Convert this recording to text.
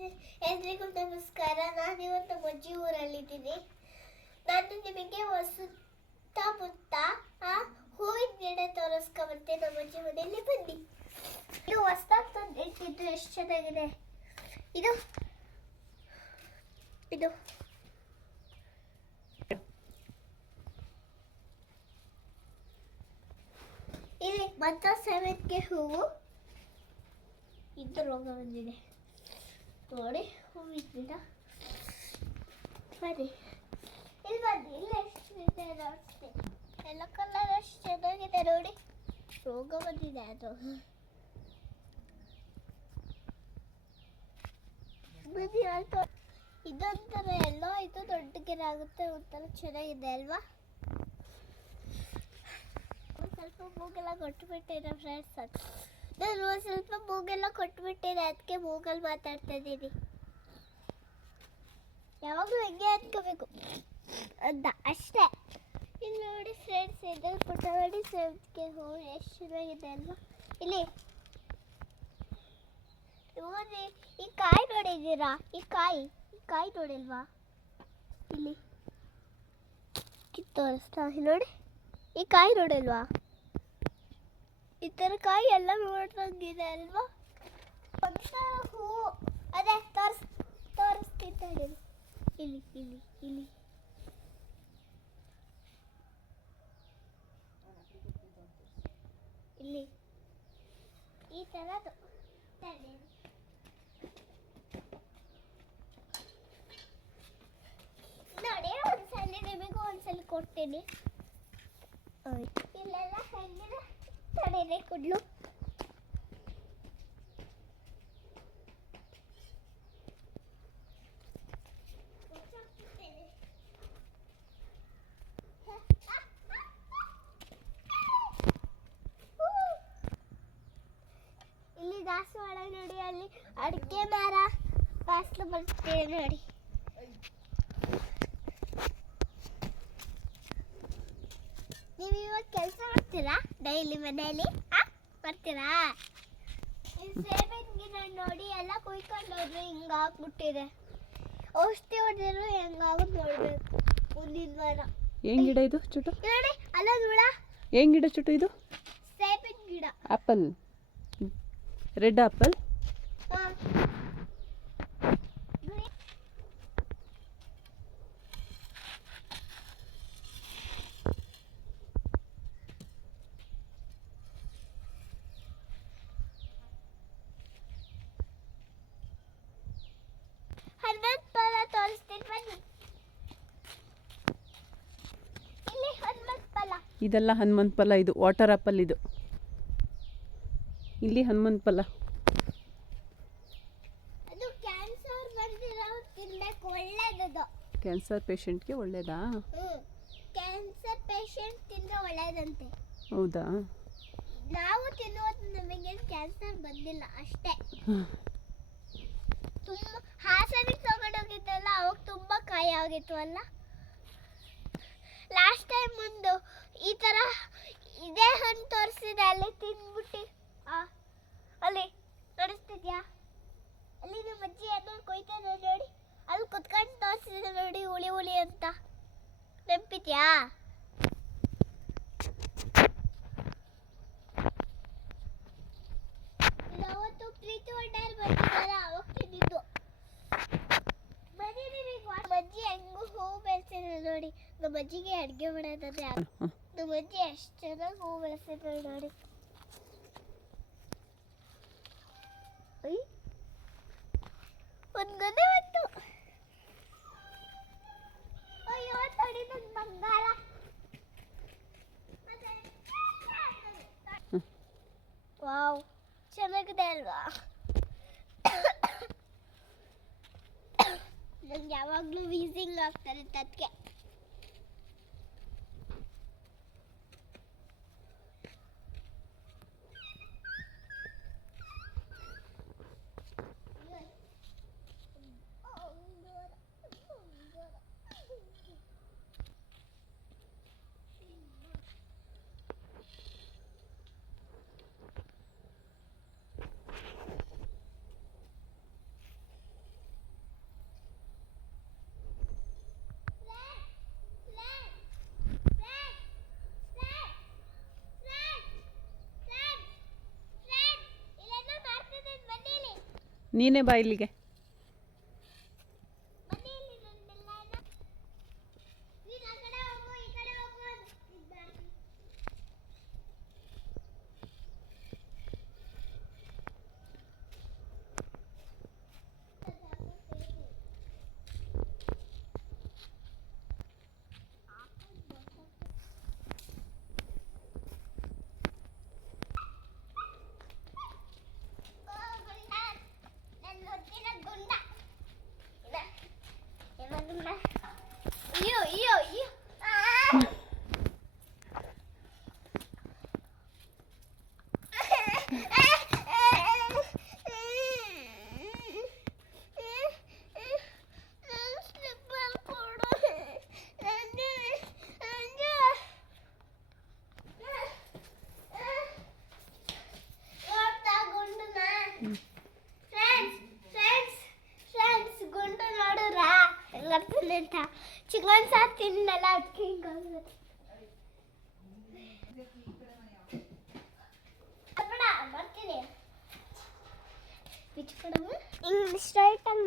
ಎಲ್ರಿಗೂ ನಮಸ್ಕಾರ. ನಾನು ಇವತ್ತು ನಮ್ಮ ಅಜ್ಜಿ ಊರಲ್ಲಿದ್ದೀನಿ. ನಾನು ನಿಮಗೆ ಸುತ್ತಮುತ್ತ ಆ ಹೂವಿನ ಗಿಡ ತೋರಿಸ್ಕೊಂಬರ್ತೀನಿ ನಮ್ಮ ಅಜ್ಜಿ ಮನೆಯಲ್ಲಿ. ಬನ್ನಿ. ಇದು ಹೊಸ್ದಾಗಿ ತಂದು ಇಟ್ಟಿದ್ದು ಎಷ್ಟು ಚೆನ್ನಾಗಿದೆ. ಇದು ಇದು. ಇಲ್ಲಿ ಮತ್ತೆ ಸೇವಂತಿಗೆ ಹೂವು. ಇದು ರೋಗ ಬಂದಿದೆ. ನೋಡಿ ಹೂವಿನ ಬನ್ನಿ. ಇಲ್ಲಿ ಬನ್ನಿ, ಇಲ್ಲ ಎಷ್ಟು ಇದೆ ನೋಡ್ತೀನಿ ಎಲ್ಲ ಕಲರ್ ಎಷ್ಟು ಚೆನ್ನಾಗಿದೆ ನೋಡಿ. ರೋಗ ಬಂದಿದೆ ಅದು. ಬನ್ನಿ, ಆಯ್ತು. ಇದೊಂಥರ ಎಲ್ಲ, ಇದು ದೊಡ್ಡ ಗಿಡ ಆಗುತ್ತೆ, ಒಂಥರ ಚೆನ್ನಾಗಿದೆ ಅಲ್ವಾ? ಸ್ವಲ್ಪ ಮೂಗೆಲ್ಲ ಕೊಟ್ಟುಬಿಟ್ಟಿದೆ ಫ್ರೆಂಡ್ಸ್ ಅದು. ನಾನು ಸ್ವಲ್ಪ ಮೂಗೆಲ್ಲ ಕೊಟ್ಬಿಟ್ಟಿದೆ. ಅದಕ್ಕೆ ಮೂಗಲ್ಲಿ ಮಾತಾಡ್ತಾ ಇದ್ದೀನಿ ಯಾವಾಗಲೂ ಹೆಂಗೆ ಅಂದ್ಕೋಬೇಕು ಅಂತ ಅಷ್ಟೇ. ಇಲ್ಲಿ ನೋಡಿ ಫ್ರೆಂಡ್ಸ್ ಇದು ಪುಟವಾಡಿ ಸೇವಿಗೆ ಹೋಗಿ ಎಷ್ಟು ಚೆನ್ನಾಗಿದೆ ಅಲ್ವಾ? ಇಲ್ಲಿ. ನೋಡಿ, ಈ ಕಾಯಿ ನೋಡಿದ್ದೀರಾ? ಈ ಕಾಯಿ ಈ ಕಾಯಿ ನೋಡಿಲ್ವಾ? ಇಲ್ಲಿ. ಕಿತ್ತು ತೋರಿಸ್ತಾ ನೋಡಿ. ಈ ಕಾಯಿ ನೋಡಿಲ್ವಾ? ಈ ಥರ ಕಾಯಿ ಎಲ್ಲ ನೋಡ್ದಂಗಿದೆ ಅಲ್ವಾ? ಒಂಥರ ಹೂವು ಅದೇ ತೋರಿಸ್ ತೋರಿಸ್ತಿದ್ದಾಳೆ ಇಲ್ಲಿ ಇಲ್ಲಿ ಇಲ್ಲಿ. ಇಲ್ಲಿ. ಈ ಥರದ್ದು ತಲೆ. ನೋಡಿ ಒಂದ್ಸಲಿ ನಿಮಗೂ ಒಂದ್ಸಲಿ ಕೊಡ್ತೀನಿ. ಇಲ್ಲೆಲ್ಲ ಹೆಂಗಿದೆ? ತಡೀರಿ ಕುಡ್ಲು. ಇಲ್ಲಿ ದಾಸವಾಳ ನೋಡಿ ಅಲ್ಲಿ ಅಡಿಕೆ ಮರ. ಬಾಸ್ಲು ಬರ್ತೀವಿ ನೋಡಿ. ನೀವು ಇವಾಗ ಕೆಲಸ ಮಾಡ್ತೀರಾ ಡೈಲಿ ಮನೆಯಲ್ಲಿ? ಆ ಮಾಡ್ತೀರಾ ಈ ಸೇಬಿನ ಗಿಡ ನೋಡಿ ಎಲ್ಲ ಕುಯ್ಕೊಂಡು ಹೋದ್ರು ಹಿಂಗೆ ಹಾಕ್ಬಿಟ್ಟಿದೆ ಔಷಧಿ ಹೊಡೆದ್ರು ಹೆಂಗಾಗೋದು ನೋಡ್ಬೇಕು. ಮುಂದಿನ ವಾರ. ಹೆಂಗ್ ಗಿಡ ಇದು ಚುಟು ನೋಡಿ ಅಲ್ಲ ನೋಡ ಏನು ಗಿಡ ಚುಟು ಇದು? ಸೇಬಿನ ಗಿಡ. ಆಪಲ್ ರೆಡ್ ಆಪಲ್ ಹಾ. ನೋಡಿ. ಹನುಮಂತ ಫಲ ತೋರಿಸ್ತೀನಿ ಬನ್ನಿ ಇಲ್ಲಿ ಹನುಮಂತ ಫಲ ಇದೆಲ್ಲ ಹನುಮಂತ ಫಲ ಇದು ವಾಟರ್ ಆಪಲ್ ಇದು. ಇಲ್ಲಿ ಹನುಮಂತ ಫಲ ಅದು ಕ್ಯಾನ್ಸರ್ ಪೇಷಂಟ್ಗೆ ಒಳ್ಳೇದಾ? ಕ್ಯಾನ್ಸರ್ ಪೇಷಂಟ್ ತಿಂದ್ರೆ ಒಳ್ಳೇದಂತೆ. ಹೌದಾ? ನಾವು ತಿನ್ನೋದು ನಮಗೆ ಕ್ಯಾನ್ಸರ್ ಬಂದಿಲ್ಲ ಅಷ್ಟೇ. ತುಂಬ ಹಾಸನಿಗೆ ತಗೊಂಡೋಗಿದ್ದಲ್ಲ ಅವಾಗ ತುಂಬ ಕಾಯಿ ಆಗಿತ್ತು ಅಲ್ಲ. ಲಾಸ್ಟ್ ಟೈಮ್ ಒಂದು ಈ ಥರ ಇದೆ ಹಣ್ಣು ತೋರಿಸಿದೆ. ಅಲ್ಲಿ ತಿಂದ್ಬಿಟ್ಟು. ಅಲ್ಲಿ ನೋಡಿಸ್ತಿದ್ಯಾ ಅಲ್ಲಿ ನಮ್ಮ ಅಜ್ಜಿ ಏನೋ ಕೊಯ್ತಾರೆ ನೋಡಿ. ಅಲ್ಲಿ ಕುತ್ಕೊಂಡು ತೋರಿಸಿದೆ ನೋಡಿ ಹುಳಿ ಹುಳಿ ಅಂತ. ನೆನಪಿದ್ಯಾ? ಯಾವತ್ತು ಪ್ರೀತಿ ಹೊಂಡಲ್ಲಿ ಬರ್ತಿದ್ದಲ್ಲ ಅವಾಗ ತಿಂದಿದ್ದು ಬನ್ನಿ ನಿಮಗೆ ಅಜ್ಜಿ ಹೆಂಗು ಹೂ ಬೆಳೆಸಿದ್ರು ನೋಡಿ. ನಮ್ಮ ಅಜ್ಜಿಗೆ ಅಡುಗೆ ಮಾಡೋದಂದ್ರೆ ಆಗ- ಹ್ಮ್. ನಮ್ಮ ಅಜ್ಜಿ ಎಷ್ಟು ಚೆನ್ನಾಗಿ ಹೂವು ಬೆಳೆಸಿದ್ರು ನೋಡಿ. ಒಂದ್ ಬಂತು ಅಯ್ಯೋ ತಡಿ ನನ್ನ ಬಂಗಾರ. ವಾವ್ ಚೆನ್ನಾಗಿದೆ ಅಲ್ವಾ ನಂಗೆ ಯಾವಾಗಲೂ ವೀಸಿಂಗ್ ಆಗ್ತಾರೆ ಅದಕ್ಕೆ ನೀನೇ ಬಾಯಿಲಿಗೆ था चिकन साथ ತಿನ್ನಲ್ಲ ಅದಕ್ಕೆ ಹಿಂಗಾಗುತ್ತೆ ಬರ್ತೀನಿ ಬಿಚ್ಕೊಡಮ್ಮ ಹಿಂಗೆ ಸ್ಟ್ರೈಟ್ ಆಗಿ